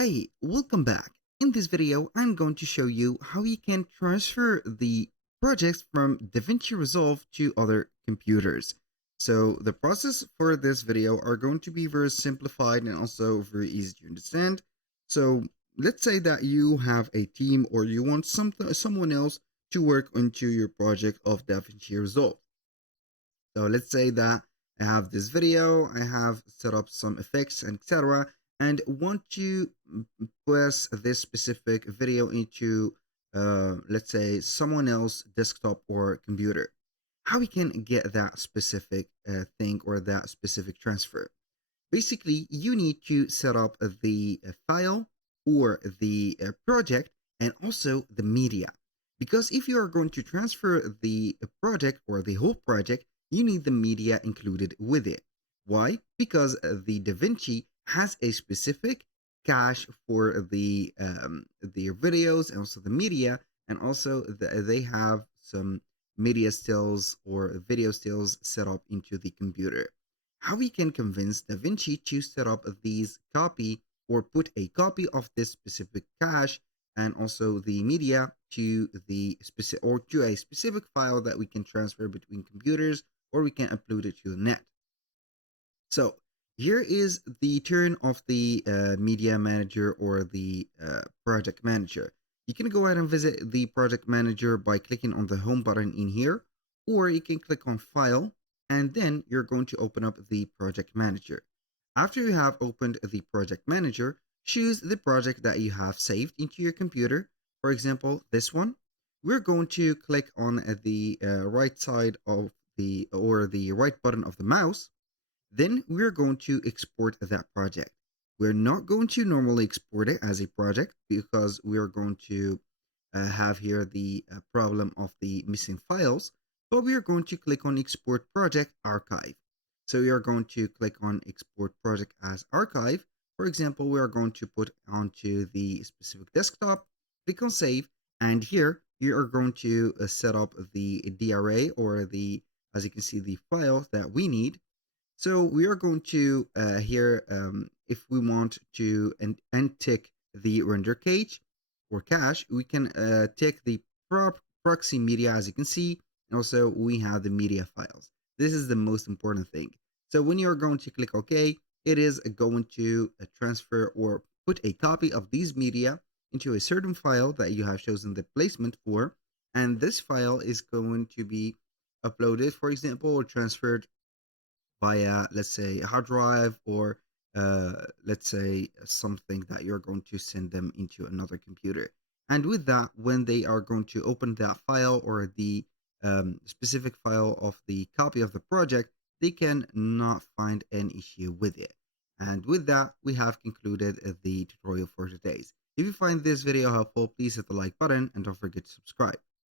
Hey, welcome back. In this video, I'm going to show you how you can transfer the projects from DaVinci Resolve to other computers. So the process for this video are going to be very simplified and also very easy to understand. So let's say that you have a team or you want someone else to work onto your project of DaVinci Resolve. So let's say that I have this video, I have set up some effects and etc. and want to press this specific video into, let's say, someone else desktop or computer. How we can get that specific thing or that specific transfer? Basically, you need to set up the file or the project and also the media. Because if you are going to transfer the project or the whole project, you need the media included with it. Why? Because the DaVinci has a specific cache for the videos and also the media, and also they have some media stills or video stills set up into the computer. How we can convince DaVinci to set up these copy or put a copy of this specific cache and also the media to the specific or to a specific file that we can transfer between computers, or we can upload it to the net. So here is the turn of the media manager or the project manager. You can go ahead and visit the project manager by clicking on the home button in here, or you can click on file and then you're going to open up the project manager. After you have opened the project manager, choose the project that you have saved into your computer. For example, this one. We're going to click on the right side of the right button of the mouse. Then we're going to export that project. We're not going to normally export it as a project because we are going to have here the problem of the missing files, but we are going to click on export project archive. So we are going to click on export project as archive. For example, we are going to put onto the specific desktop, click on save, and here you are going to set up the DRA or the, as you can see, the file that we need. So we are going to here, if we want to untick the render cage or cache, we can tick the proxy media, as you can see, and also we have the media files. This is the most important thing. So when you're going to click OK, it is going to transfer or put a copy of these media into a certain file that you have chosen the placement for, and this file is going to be uploaded, for example, or transferred via, let's say, a hard drive, or let's say something that you're going to send them into another computer. And with that, when they are going to open that file or the specific file of the copy of the project, they can not find an issue with it. And with that, we have concluded the tutorial for today. If you find this video helpful, please hit the like button and don't forget to subscribe.